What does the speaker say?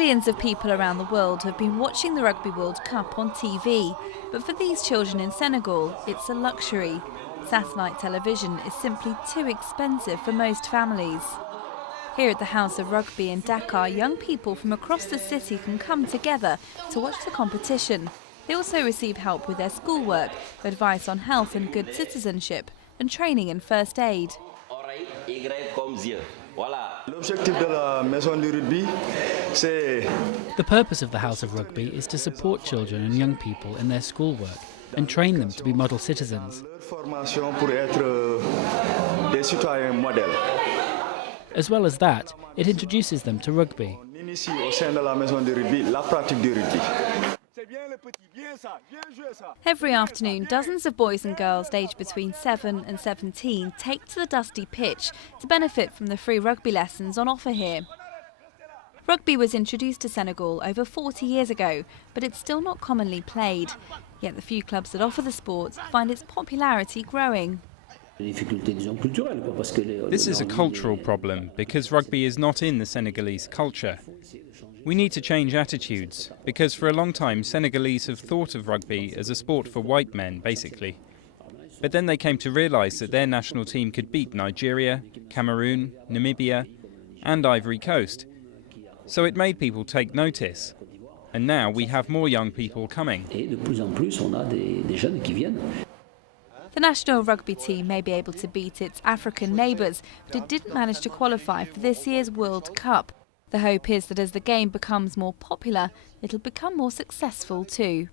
Millions of people around the world have been watching the Rugby World Cup on TV, but for these children in Senegal, it's a luxury. Satellite television is simply too expensive for most families. Here at the House of Rugby in Dakar, young people from across the city can come together to watch the competition. They also receive help with their schoolwork, advice on health and good citizenship, and training in first aid. The purpose of the House of Rugby is to support children and young people in their schoolwork and train them to be model citizens. As well as that, it introduces them to rugby. Every afternoon, dozens of boys and girls aged between 7 and 17 take to the dusty pitch to benefit from the free rugby lessons on offer here. Rugby was introduced to Senegal over 40 years ago, but it's still not commonly played. Yet the few clubs that offer the sport find its popularity growing. This is a cultural problem because rugby is not in the Senegalese culture. We need to change attitudes because for a long time Senegalese have thought of rugby as a sport for white men, basically. But then they came to realise that their national team could beat Nigeria, Cameroon, Namibia and Ivory Coast. So it made people take notice. And now we have more young people coming. The national rugby team may be able to beat its African neighbours, but it didn't manage to qualify for this year's World Cup. The hope is that as the game becomes more popular, it'll become more successful too.